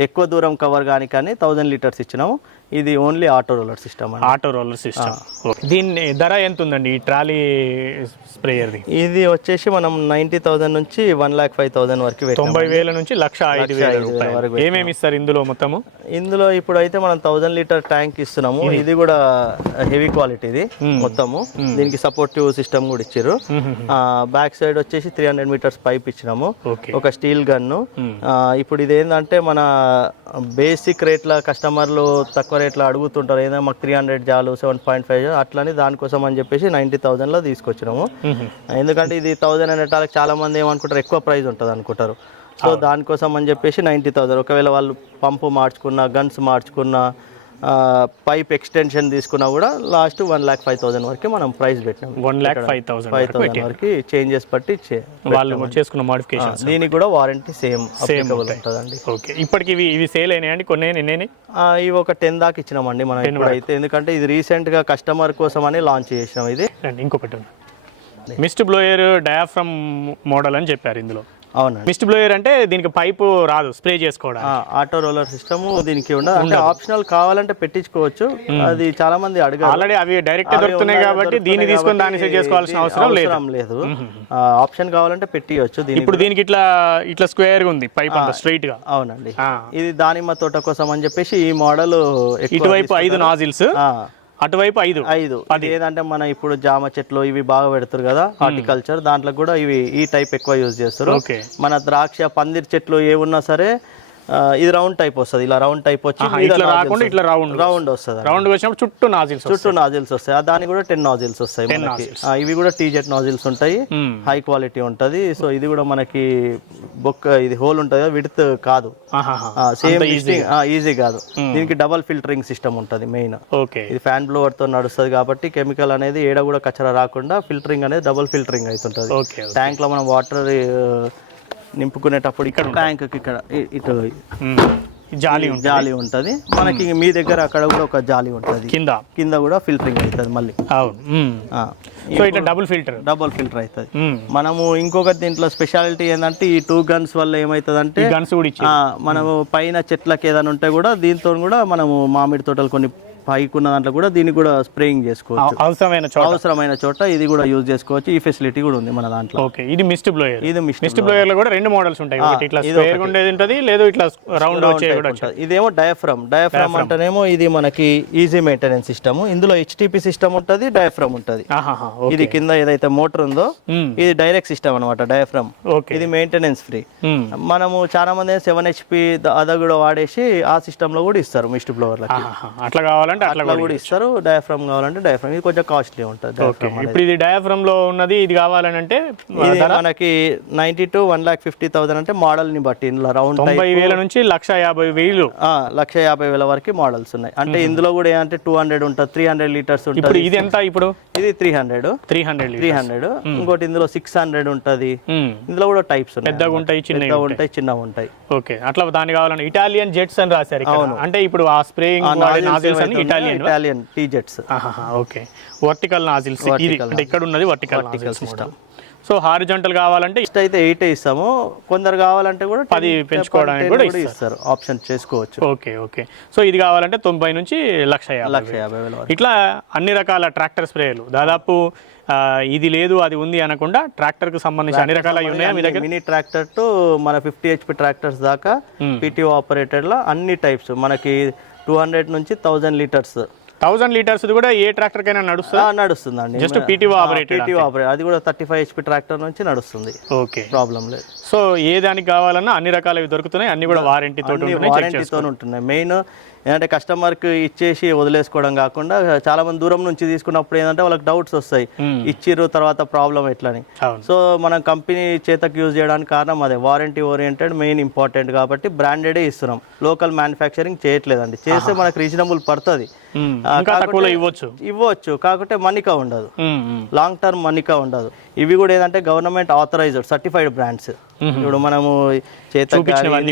ఎక్కువ దూరం కవర్ కానీ కానీ థౌజండ్ లీటర్స్ ఇచ్చినాము. ఇది ఓన్లీ ఆటో రోలర్ సిస్టమ్ అండి. ఆటో రోలర్ సిస్టమ్ దీని ధర ఎంత ఉందండి ఈ ట్రాలీ స్ప్రేయర్ది? ఇది వచ్చేసి మనం నైంటీ థౌసండ్ నుంచి వన్ లాక్ ఫైవ్ థౌసండ్ వరకు తొంభై వేల నుంచి లక్ష ఐదు వేల వరకు ఏమేమి ఇస్తారు ఇందులో మొత్తము? ఇందులో ఇప్పుడు అయితే మనం థౌజండ్ లీటర్ ట్యాంక్ ఇస్తున్నాము. ఇది. కూడా హెవీ క్వాలిటీ ఇది మొత్తము. దీనికి సపోర్టివ్ సిస్టమ్ కూడా ఇచ్చారు బ్యాక్ సైడ్ వచ్చేసి త్రీ హండ్రెడ్ మీటర్స్ పైప్ ఇచ్చినాము. ఒక స్టీల్ గన్ను. ఇప్పుడు ఇది ఏంటంటే మన బేసిక్ రేట్ల కస్టమర్లు తక్కువ రేట్లో అడుగుతుంటారు ఏదైనా మాకు త్రీ హండ్రెడ్ జాలు సెవెన్ పాయింట్ ఫైవ్ అట్లని దానికోసం అని చెప్పేసి నైంటీ థౌసండ్లో తీసుకొచ్చినాము. ఎందుకంటే ఇది థౌజండ్ అనేటాలకు చాలా మంది ఏమనుకుంటారు ఎక్కువ ప్రైస్ ఉంటుంది అనుకుంటారు. సో దానికోసం అని చెప్పేసి నైంటీ థౌసండ్ ఒకవేళ వాళ్ళు పంపు మార్చుకున్నా గన్స్ మార్చుకున్నా పైప్ ఎక్స్టెన్షన్ తీసుకున్నా కూడా last one lakh five thousand వరకు మనం ప్రైస్ పెట్టినాం. One lakh five thousand five thousand వరకు చేంజెస్ పట్టి వాళ్ళు చేసుకున్న మోడిఫికేషన్ దీనికి కూడా వారంటీ సేమ్ అప్లికబుల్ ఉంటుందండి. ఓకే ఇప్పటికి ఇవి ఇవి సేల్ అయినాయండి? కొన్ని ఎన్ని ఆ, ఇవి ఒక టెన్ దాకా ఇచ్చినామండి మనం ఇప్పుడైతే. ఎందుకంటే ఇది రీసెంట్గా కస్టమర్ కోసం అని లాంచ్ చేసినాం ఇది. ఇంకొకటి మిస్ట్ బ్లోయర్ డయాఫ్రమ్ మోడల్ అని చెప్పారు ఇందులో. అవునండి. మిస్ట్ బ్లోయర్ అంటే దీనికి పైపు రాదు స్ప్రే చేసుకోవడం ఆటో రోలర్ సిస్టమ్ దీనికి ఉండదు. అంటే ఆప్షనల్ కావాలంటే పెట్టించుకోవచ్చు. అది చాలా మంది అడగారు. ఆల్రెడీ అవి డైరెక్ట్ దొరుకుతున్నాయి కాబట్టి దీన్ని తీసుకొని దాన్ని సెట్ చేసుకోవాల్సిన అవసరం లేదు. లేదు. ఆప్షన్ కావాలంటే పెట్టియచ్చు ఇప్పుడు దీనికి ఇట్లా ఇట్లా స్క్వేర్గా ఉంది పైప్ అంతా స్ట్రైట్గా. అవునండి. ఇది దానిమ్మ తోట కోసం అని చెప్పేసి ఈ మోడల్ ఇటువైపు ఐదు నాజిల్స్ అటువైపు ఐదు. ఐదు. ఇది ఏదంటే మన ఇప్పుడు జామ చెట్లు ఇవి బాగా పెడతారు కదా హార్టికల్చర్ దాంట్లో కూడా ఇవి ఈ టైప్ ఎక్కువ యూజ్ చేస్తారు. మన ద్రాక్ష పందిరి చెట్లు ఏ ఉన్నా సరే ఇది రౌండ్ టైప్ వస్తుంది. ఇలా రౌండ్ టైప్ వచ్చి ఇట్లా రాకుండా ఇట్లా రౌండ్ రౌండ్ వస్తుంది రౌండ్ వచ్చినప్పుడు చుట్టూ నాజిల్స్ చుట్టూ నాజిల్స్ వస్తాయి. దానికి కూడా టెన్ నాజిల్స్ వస్తాయి మనకి. ఇవి కూడా టీజెట్ నాజిల్స్ ఉంటాయి. హై క్వాలిటీ ఉంటది. సో ఇది కూడా మనకి బొక్క ఇది హోల్ ఉంటుంది విడ్త్ కాదు. సేమ్ ఈజీ కాదు. దీనికి డబల్ ఫిల్టరింగ్ సిస్టమ్ ఉంటుంది మెయిన్ ఓకే. ఇది ఫ్యాన్ బ్లోవర్తో నడుస్తుంది కాబట్టి కెమికల్ అనేది ఏడ కూడా కచరా రాకుండా ఫిల్టరింగ్ అనేది డబుల్ ఫిల్టరింగ్ అవుతుంటది ఓకే ట్యాంక్లో మనం వాటర్ నింపుకునేటప్పుడు ఇక్కడ ట్యాంక్ ఇక్కడ ఇ- ఇటు జాలి జాలి ఉంటది. మనకి మీ దగ్గర అక్కడ కూడా ఒక జాలి ఉంటది. కింద? కింద కూడా ఫిల్టరింగ్ అవుతుంది మళ్ళీ. అవును. సో ఇట్లా డబుల్ ఫిల్టర్ డబుల్ ఫిల్టర్ అవుతుంది. మనము ఇంకొకటి దీంట్లో స్పెషాలిటీ ఏంటంటే ఈ టూ గన్స్ వల్ల ఏమవుతుందంటే గన్స్ కూడా మనము పైన చెట్లకి ఏదైనా ఉంటే కూడా దీంతో కూడా మనము మామిడి తోటలు కొన్ని పైకున్న దాంట్లో కూడా దీన్ని కూడా స్ప్రేయింగ్ చేసుకోవచ్చు. అవసరమైన చోట. అవసరమైన చోట ఇది కూడా యూజ్ చేసుకోవచ్చు. ఈ ఫెసిలిటీ కూడా ఉంది మన దాంట్లో. ఓకే ఇది మిస్ట్ బ్లోయర్. ఇది మిస్ట్ బ్లోయర్. లో కూడా రెండు మోడల్స్ ఉంటాయి. ఒకటి ఇట్లా స్క్వేర్ ఉండేది ఉంటుంది లేదు ఇట్లా రౌండ్ వచ్చే కూడా. ఇదేమో డయాఫ్రమ్. డయాఫ్రమ్ అంటేనేమో ఇది మనకి ఈజీ మెయింటెనెన్స్ సిస్టమ్. ఇందులో హెచ్టిపి సిస్టమ్ ఉంటుంది డయాఫ్రమ్ ఉంటుంది. ఇది కింద ఏదైతే మోటార్ ఉందో. ఇది డైరెక్ట్ సిస్టమ్ అనమాట డయాఫ్రమ్. ఓకే. ఇది మెయింటెనెన్స్ ఫ్రీ. మనము చాలా మంది సెవెన్ హెచ్పి అద కూడా వాడేసి ఆ సిస్టమ్లో కూడా ఇస్తారు మిస్ట్ ఆహాహా. అట్లా కావాలంటే అట్లా అట్లా కూడా ఇస్తారు. డయాఫ్రమ్ కావాలంటే డయాఫ్రమ్ ఇది కొంచెం కాస్ట్లీ ఉంటుంది ఓకే. ఇప్పుడు ఇది డయాఫ్రమ్లో ఉన్నది ఇది కావాలని అంటే మనకి ninety two one lakh fifty thousand అంటే మోడల్ని బట్టి ఇందులో రౌండ్ తొంభై వేల నుంచి లక్ష యాభై వేలు. లక్ష యాభై వేల వరకు మోడల్స్ ఉన్నాయి. అంటే ఇందులో కూడా ఏంటంటే టూ హండ్రెడ్ ఉంటుంది త్రీ హండ్రెడ్ లీటర్స్ ఉంటుంది. ఇది ఎంత ఇప్పుడు? ఇది three hundred three hundred three hundred ఇంకోటి ఇందులో సిక్స్ హండ్రెడ్ ఉంటుంది. ఇందులో కూడా టైప్స్ ఉన్నాయి పెద్దగా ఉంటాయి చిన్నవి పెద్దగా ఉంటాయి. చిన్నగా ఉంటాయి. ఓకే అట్లా దాని కావాలని ఇటాలియన్ జెట్స్ అని రాశారు అంటే ఇప్పుడు ఆ spraying Italian Italian T jets okay. Vertical nozzles ఇది అంటే ఇక్కడ ఉన్నది vertical nozzles model so horizontal కావాలంటే ఫస్ట్ అయితే ఎయిట్ ఇస్తాము. కొందరు కావాలంటే కూడా పది పెంచుకోవడానికి కూడా ఇస్తారు. ఆప్షన్ చేసుకోవచ్చు. Okay okay. సో ఇది కావాలంటే తొంభై నుంచి లక్ష యాభై లక్ష యాభై ఇట్లా అన్ని రకాల ట్రాక్టర్ స్ప్రేలు దాదాపు ఇది లేదు అది ఉంది అనకుండా ట్రాక్టర్కు సంబంధించి అన్ని రకాల ఉన్నాయా మీ దగ్గర? మినీ ట్రాక్టర్ టు మన ఫిఫ్టీ హెచ్పి ట్రాక్టర్స్ దాకా పిటిఓ ఆపరేటెడ్లో అన్ని టైప్స్ మనకి టూ హండ్రెడ్ నుంచి థౌజండ్ లీటర్స్ థౌసండ్ లీటర్స్ కూడా ఏ ట్రాక్టర్ కైనా నడుస్తుందా నడుస్తుందండి. Just PTO operated PTO operate అది కూడా థర్టీ ఫైవ్ హెచ్పి ట్రాక్టర్ నుంచి నడుస్తుంది. ఓకే. ప్రాబ్లం లేదు. సో ఏ దానికి కావాలన్నా అన్ని రకాలవి దొరుకుతున్నాయి. అన్ని కూడా వారంటీ తోటి వారంటీతో ఉంటున్నాయి. మెయిన్ ఏంటంటే కస్టమర్కి ఇచ్చేసి వదిలేసుకోవడం కాకుండా చాలా మంది దూరం నుంచి తీసుకున్నప్పుడు ఏంటంటే వాళ్ళకి డౌట్స్ వస్తాయి. ఇచ్చిర్రు తర్వాత ప్రాబ్లం ఎట్లని. సో మనం కంపెనీ చేతకు యూజ్ చేయడానికి కారణం అదే. వారంటీ ఓరియంటెడ్ మెయిన్ ఇంపార్టెంట్ కాబట్టి బ్రాండెడే ఇస్తున్నాం. లోకల్ మ్యానుఫ్యాక్చరింగ్ చేయట్లేదండి. చేస్తే మనకు రీజనబుల్ పడుతుంది. ఇవ్వచ్చు. ఇవ్వచ్చు. కాకపోతే మనిక ఉండదు. లాంగ్ టర్మ్ మనిక ఉండదు. ఇవి కూడా ఏదంటే గవర్నమెంట్ ఆథరైజ్డ్ సర్టిఫైడ్ బ్రాండ్స్ ఇప్పుడు మనము చేత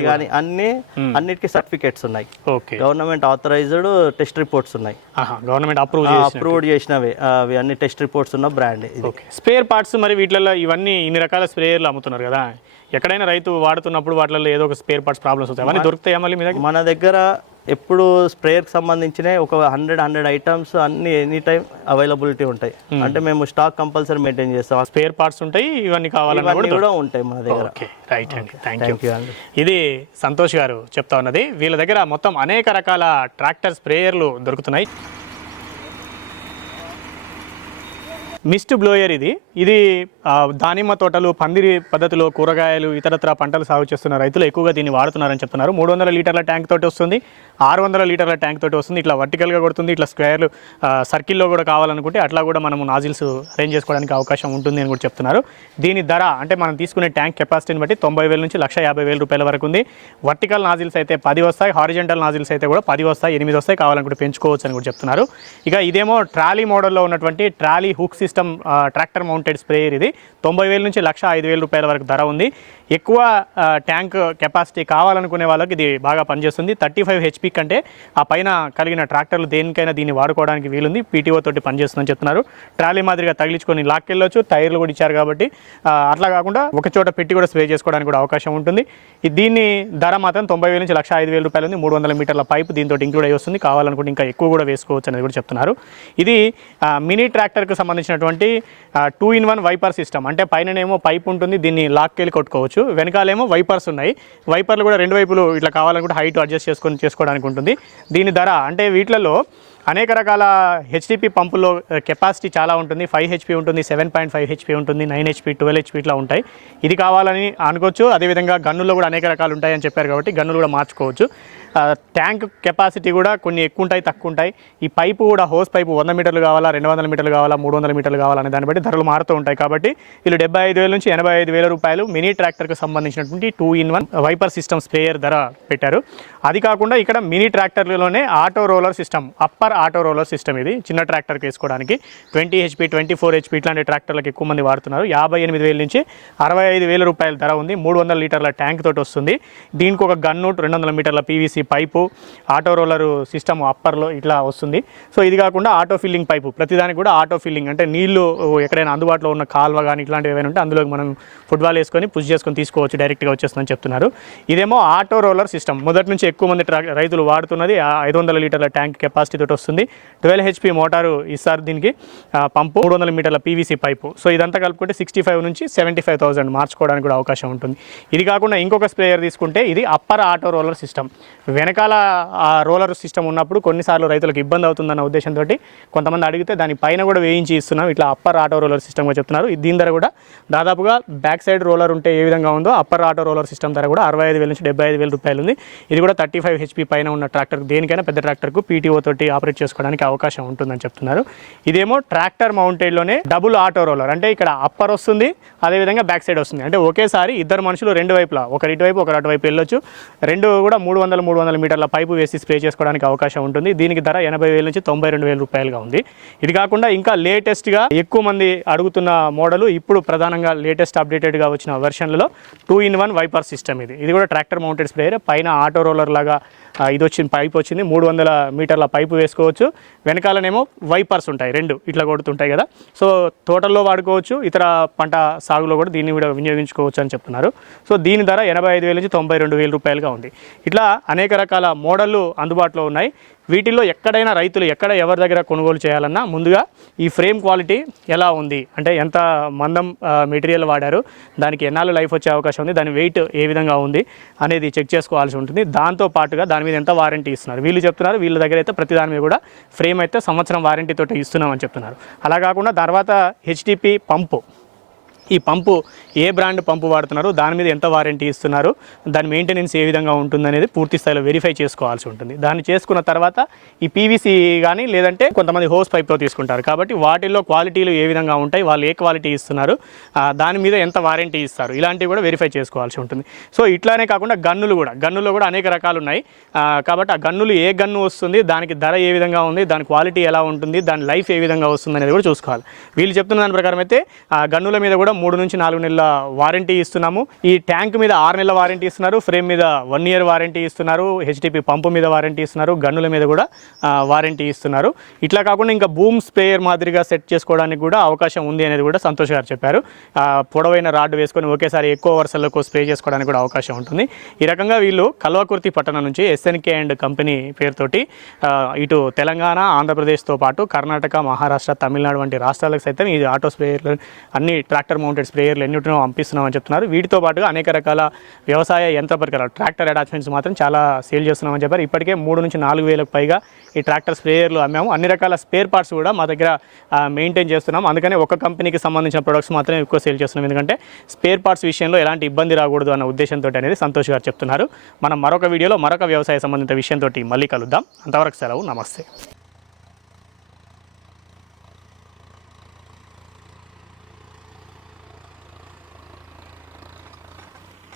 కానీ అన్ని అన్నిటికీ సర్టిఫికేట్స్ ఉన్నాయి. Okay. Government authorised test reports ఉన్నాయి. గవర్నమెంట్ అప్రూవ్ చేసి అప్రూవ్డ్ చేసినవి. అవి అన్ని టెస్ట్ రిపోర్ట్స్ ఉన్న బ్రాండ్ స్పేర్ పార్ట్స్ మరి వీటిలలో ఇవన్నీ ఇన్ని రకాల స్ప్రేయర్లు అమ్ముతున్నారు కదా. ఎక్కడైనా రైతు వాడుతున్నప్పుడు వాటిలో ఏదో ఒక స్పేర్ పార్ట్స్ ప్రాబ్లమ్స్ వస్తాయి. అవన్నీ దొరుకుతాయా మళ్ళీ మన దగ్గర ఎప్పుడు స్ప్రేయర్కి సంబంధించిన ఒక హండ్రెడ్ హండ్రెడ్ ఐటమ్స్ అన్ని ఎనీ టైం అవైలబిలిటీ ఉంటాయి. అంటే మేము స్టాక్ కంపల్సరీ మెయింటైన్ చేస్తాం. స్పేర్ పార్ట్స్ ఉంటాయి ఇవన్నీ కావాలన్నా కూడా ఉంటాయి. మన దగ్గర. రైట్ అండి. Thank you. థ్యాంక్ యూ అండి. ఇది సంతోష్ గారు చెప్తా ఉన్నది. వీళ్ళ దగ్గర మొత్తం అనేక రకాల ట్రాక్టర్ స్ప్రేయర్లు దొరుకుతున్నాయి. మిస్ట్ బ్లోయర్ ఇది. ఇది దానిమ్మ తోటలు పందిరి పద్ధతిలో కూరగాయలు ఇతరత్ర పంటలు సాగు చేస్తున్న రైతులు ఎక్కువగా దీన్ని వాడుతున్నారని చెప్తున్నారు. మూడు వందల లీటర్ల ట్యాంక్ తోటి వస్తుంది. ఆరు వందల లీటర్ల ట్యాంక్ తోటి వస్తుంది. ఇట్లా వర్టికల్గా కొడుతుంది. ఇట్లా స్క్వేర్లు సర్కిల్లో కూడా కావాలనుకుంటే అట్లా కూడా మనము నాజిల్స్ అరేంజ్ చేసుకోవడానికి అవకాశం ఉంటుంది అని కూడా చెప్తున్నారు. దీని ధర అంటే మనం తీసుకునే ట్యాంక్ కెపాసిటీని బట్టి తొంభై వేల నుంచి లక్ష యాభై వేల రూపాయల వరకు ఉంది. వర్టికల్ నాజిల్స్ అయితే పది వస్తాయి. హారిజెంటల్ నాజిల్స్ అయితే కూడా పది వస్తాయి ఎనిమిది వస్తాయి కావాలనుకుంటే పెంచుకోవచ్చు అని కూడా చెప్తున్నారు. ఇక ఇదేమో ట్రాలీ మోడల్లో ఉన్నటువంటి trolley hook system tractor mounted sprayer ఇది. తొంభై వేల నుంచి లక్ష ఐదు వేల రూపాయల వరకు ధర ఉంది. ఎక్కువ ట్యాంక్ కెపాసిటీ కావాలనుకునే వాళ్ళకి ఇది బాగా పనిచేస్తుంది. థర్టీ ఫైవ్ హెచ్పి కంటే ఆ పైన కలిగిన ట్రాక్టర్లు దేనికైనా దీన్ని వాడుకోవడానికి వీలుంది. పీటీఓ తోటి పనిచేస్తుందని చెప్తున్నారు. ట్రాలీ మాదిరిగా తగిలించుకొని లాక్కెళ్ళొచ్చు టైర్లు కూడా ఇచ్చారు కాబట్టి అట్లా కాకుండా ఒక చోట పెట్టి కూడా స్ప్రే చేసుకోవడానికి కూడా అవకాశం ఉంటుంది. దీన్ని ధర మాత్రం తొంభై వేల నుంచి లక్ష ఐదు వేల రూపాయలు ఉంది. మూడు వందల మీటర్ల పైప్ దీంతో ఇంక్లూడ్ అయ్యి వస్తుంది. కావాలనుకుంటే ఇంకా ఎక్కువ కూడా వేసుకోవచ్చు అనేది కూడా చెప్తున్నారు. ఇది మినీ ట్రాక్టర్కి సంబంధించినటువంటి two in one wiper system. అంటే పైననేమో పైప్ ఉంటుంది. దీన్ని లాక్కెళ్ళి కొట్టుకోవచ్చు. వెనకాలేమో వైపర్స్ ఉన్నాయి. వైపర్లు కూడా రెండు వైపులు ఇట్లా కావాలనుకుంటే హైట్ అడ్జస్ట్ చేసుకొని చేసుకోవడానికి ఉంటుంది. దీని ధర అంటే వీటిలలో అనేక రకాల హెచ్డిపి పంపుల్లో కెపాసిటీ చాలా ఉంటుంది. ఫైవ్ హెచ్పి ఉంటుంది సెవెన్ పాయింట్ ఫైవ్ హెచ్పి ఉంటుంది నైన్ హెచ్పి ట్వెల్వ్ హెచ్పి ఇట్లా ఉంటాయి. ఇది కావాలని అనుకోవచ్చు. అదేవిధంగా గన్నుల్లో కూడా అనేక రకాలు ఉంటాయని చెప్పారు కాబట్టి గన్నులు కూడా మార్చుకోవచ్చు. ట్యాంక్ కెపాసిటీ కూడా కొన్ని ఎక్కువ ఉంటాయి తక్కువ ఉంటాయి ఈ పైపు కూడా హోస్ పైపు వంద మీటర్లు కావాలా రెండు వందల మీటర్లు కావాలా మూడు వందల మీటర్లు కావాలా అనే దాన్ని బట్టి ధరలు మారుతూ ఉంటాయి. కాబట్టి వీళ్ళు డెబ్బై ఐదు వేల నుంచి ఎనభై ఐదు వేల రూపాయలు మినీ ట్రాక్టర్కి సంబంధించినటువంటి two in one wiper system sprayer ధర పెట్టారు. అది కాకుండా ఇక్కడ mini ట్రాక్టర్లలోనే auto roller system upper auto roller system ఇది చిన్న ట్రాక్టర్కి వేసుకోవడానికి. Twenty HP twenty four HP ఇట్లాంటి ట్రాక్టర్లకు ఎక్కువ మంది వాడుతున్నారు. యాభై ఎనిమిది వేల నుంచి అరవై ఐదు వేల రూపాయల ధర ఉంది. మూడు వందల లీటర్ల ట్యాంక్ తోటి వస్తుంది. దీనికి ఒక గన్ను రెండు వందల మీటర్ల PVC pipe auto roller system అప్పర్లో ఇట్లా వస్తుంది. సో ఇది కాకుండా ఆటో ఫిల్లింగ్ పైపు ప్రతిదానికి కూడా ఆటో ఫిల్లింగ్ అంటే నీళ్ళు ఎక్కడైనా అందుబాటులో ఉన్న కాల్వ కానీ ఇట్లాంటివి ఏమైనా ఉంటే అందులోకి మనం ఫుట్బాల్ వేసుకొని పుష్ చేసుకొని తీసుకోవచ్చు డైరెక్ట్గా వచ్చేస్తుందని చెప్తున్నారు. ఇదేమో ఆటో రోలర్ సిస్టమ్. మొదటి నుంచి ఎక్కువ మంది ట్రా రైతులు వాడుతున్నది ఐదు వందల లీటర్ల ట్యాంక్ కెపాసిటీ తోటి వస్తుంది. ట్వెల్వ్ హెచ్పి మోటారు ఇస్తారు దీనికి. పంపు మూడు వందల మీటర్ల పీవీసీ పైపు. సో ఇదంతా కలుపుకుంటే సిక్స్టీ ఫైవ్ నుంచి సెవెంటీ ఫైవ్ థౌసండ్ మార్చుకోవడానికి కూడా అవకాశం ఉంటుంది. ఇది కాకుండా ఇంకొక స్ప్రేయర్ తీసుకుంటే ఇది అప్పర్ ఆటో రోలర్ సిస్టమ్. వెనకాల ఆ రోలర్ సిస్టమ్ ఉన్నప్పుడు కొన్నిసార్లు రైతులకు ఇబ్బంది అవుతుందన్న ఉద్దేశంతో కొంతమంది అడిగితే దాని పైన కూడా వేయించి ఇస్తున్నాం. ఇట్లా అప్పర్ ఆటో రోలర్ సిస్టమ్గా చెప్తున్నారు. దీని ధర కూడా దాదాపుగా బ్యాక్ సైడ్ రోలర్ ఉంటే ఏ విధంగా ఉందో అప్పర్ ఆటో రోలర్ సిస్టమ్ ధర కూడా అరవై ఐదు వేల నుంచి డెబ్బై ఐదు వేల రూపాయలు ఉంది. ఇది కూడా థర్టీ ఫైవ్ హెచ్పి పైన ఉన్న ట్రాక్టర్ దేనికైనా పెద్ద ట్రాక్టర్కు పీటీఓ తోటి ఆపరేట్ చేసుకోవడానికి అవకాశం ఉంటుందని చెప్తున్నారు. ఇదేమో ట్రాక్టర్ మౌంటైడ్లోనే డబుల్ ఆటో రోలర్. అంటే ఇక్కడ అప్పర్ వస్తుంది అదేవిధంగా బ్యాక్ సైడ్ వస్తుంది. అంటే ఒకేసారి ఇద్దరు మనుషులు రెండు వైపులా ఒకరి ఇటువైపు ఒకరు అటువైపు వెళ్ళొచ్చు. రెండు కూడా మూడు వందల మూడు వందల మీటర్ల పైపు వేసి స్ప్రే చేసుకోవడానికి అవకాశం ఉంటుంది. దీనికి ధర ఎనభై వేల నుంచి తొంభై రెండు వేల రూపాయలుగా ఉంది. ఇది కాకుండా ఇంకా లేటెస్ట్గా ఎక్కువ మంది అడుగుతున్న మోడల్ ఇప్పుడు ప్రధానంగా లేటెస్ట్ అప్డేటెడ్గా వచ్చిన వెర్షన్లలో two in one wiper system ఇది. ఇది కూడా ట్రాక్టర్ మౌంటెడ్ స్ప్రేయర్ పైన ఆటో రోలర్ లాగా ఇది వచ్చింది పైప్ వచ్చింది. మూడు వందల మీటర్ల పైపు వేసుకోవచ్చు. వెనకాలనేమో వైపర్స్ ఉంటాయి రెండు ఇట్లా కొడుతుంటాయి కదా. సో తోటల్లో వాడుకోవచ్చు ఇతర పంట సాగులో కూడా దీన్ని కూడా వినియోగించుకోవచ్చు అని చెప్తున్నారు. సో దీని ధర ఎనభై ఐదు వేల నుంచి తొంభై రెండు వేల రూపాయలుగా ఉంది. ఇట్లా అనేక రకాల మోడళ్ళు అందుబాటులో ఉన్నాయి. వీటిల్లో ఎక్కడైనా రైతులు ఎక్కడ ఎవరి దగ్గర కొనుగోలు చేయాలన్నా ముందుగా ఈ ఫ్రేమ్ క్వాలిటీ ఎలా ఉంది? అంటే ఎంత మందం మెటీరియల్ వాడారు? దానికి ఎన్నాళ్ళు లైఫ్ వచ్చే అవకాశం ఉంది? దాని వెయిట్ ఏ విధంగా ఉంది అనేది చెక్ చేసుకోవాల్సి ఉంటుంది. దాంతో పాటుగా దాని మీద ఎంత వారంటీ ఇస్తున్నారు? వీళ్ళు చెప్తున్నారు వీళ్ళ దగ్గర అయితే ప్రతి దాని మీద కూడా ఫ్రేమ్ అయితే సంవత్సరం వారంటీ తోటి ఇస్తున్నామని చెప్తున్నారు. అలా కాకుండా తర్వాత హెచ్డిపి పంపు ఈ పంపు ఏ బ్రాండ్ పంపు వాడుతున్నారు దాని మీద ఎంత వారంటీ ఇస్తున్నారు దాని మెయింటెనెన్స్ ఏ విధంగా ఉంటుంది అనేది పూర్తి స్థాయిలో వెరిఫై చేసుకోవాల్సి ఉంటుంది. దాన్ని చేసుకున్న తర్వాత ఈ పీవీసీ కానీ లేదంటే కొంతమంది హోస్ పైప్తో తీసుకుంటారు. కాబట్టి వాటిల్లో క్వాలిటీలు ఏ విధంగా ఉంటాయి వాళ్ళు ఏ క్వాలిటీ ఇస్తున్నారు దాని మీద ఎంత వారంటీ ఇస్తారు ఇలాంటివి కూడా వెరిఫై చేసుకోవాల్సి ఉంటుంది. సో ఇట్లానే కాకుండా గన్నులు కూడా గన్నులో కూడా అనేక రకాలు ఉన్నాయి. కాబట్టి ఆ గన్నులు ఏ గన్ను వస్తుంది దానికి ధర ఏ విధంగా ఉంది దాని క్వాలిటీ ఎలా ఉంటుంది దాని లైఫ్ ఏ విధంగా వస్తుంది అనేది కూడా చూసుకోవాలి. వీళ్ళు చెప్తున్న దాని ప్రకారం అయితే ఆ గన్నుల మీద కూడా మూడు నుంచి నాలుగు నెలల వారంటీ ఇస్తున్నాము. ఈ ట్యాంక్ మీద ఆరు నెలల వారంటీ ఇస్తున్నారు. ఫ్రేమ్ మీద వన్ ఇయర్ వారంటీ ఇస్తున్నారు. హెచ్డిపి పంపు మీద వారంటీ ఇస్తున్నారు. గన్నుల మీద కూడా వారంటీ ఇస్తున్నారు. ఇట్లా కాకుండా ఇంకా బూమ్ స్ప్రేయర్ మాదిరిగా సెట్ చేసుకోవడానికి కూడా అవకాశం ఉంది అనేది కూడా సంతోష్ గారు చెప్పారు. పొడవైన రాడ్ వేసుకొని ఒకేసారి ఎక్కువ వరుసలకు స్ప్రే చేసుకోవడానికి కూడా అవకాశం ఉంటుంది. ఈ రకంగా వీళ్ళు కల్వకుర్తి పట్టణం నుంచి ఎస్ఎన్కే అండ్ కంపెనీ పేరుతోటి ఇటు తెలంగాణ ఆంధ్రప్రదేశ్తో పాటు కర్ణాటక మహారాష్ట్ర తమిళనాడు వంటి రాష్ట్రాలకు సైతం ఈ ఆటో స్ప్రేయర్లు అన్ని ట్రాక్టర్ మౌంటెడ్ స్ప్రేయర్లు ఎన్నిటినో పంపిస్తున్నామని చెప్తున్నారు. వీటితో పాటుగా అనేక రకాల వ్యవసాయ యంత్ర పరికరాలు ట్రాక్టర్ అటాచ్మెంట్స్ మాత్రం చాలా సేల్ చేస్తున్నామని చెప్పారు. ఇప్పటికే మూడు నుంచి నాలుగు వేలకు పైగా ఈ ట్రాక్టర్ స్ప్రేయర్లు అమ్మాము. అన్ని రకాల స్పేర్ పార్ట్స్ కూడా మా దగ్గర మెయింటైన్ చేస్తున్నాం. అందుకనే ఒక కంపెనీకి సంబంధించిన ప్రొడక్ట్స్ మాత్రమే ఎక్కువ సేల్ చేస్తున్నాం. ఎందుకంటే స్పేర్ పార్ట్స్ విషయంలో ఎలాంటి ఇబ్బంది రాకూడదు అన్న ఉద్దేశంతో అనేది సంతోష్ గారు చెప్తున్నారు. మనం మరొక వీడియోలో మరొక వ్యవసాయ సంబంధిత విషయంతో మళ్ళీ కలుద్దాం. అంతవరకు సెలవు. నమస్తే.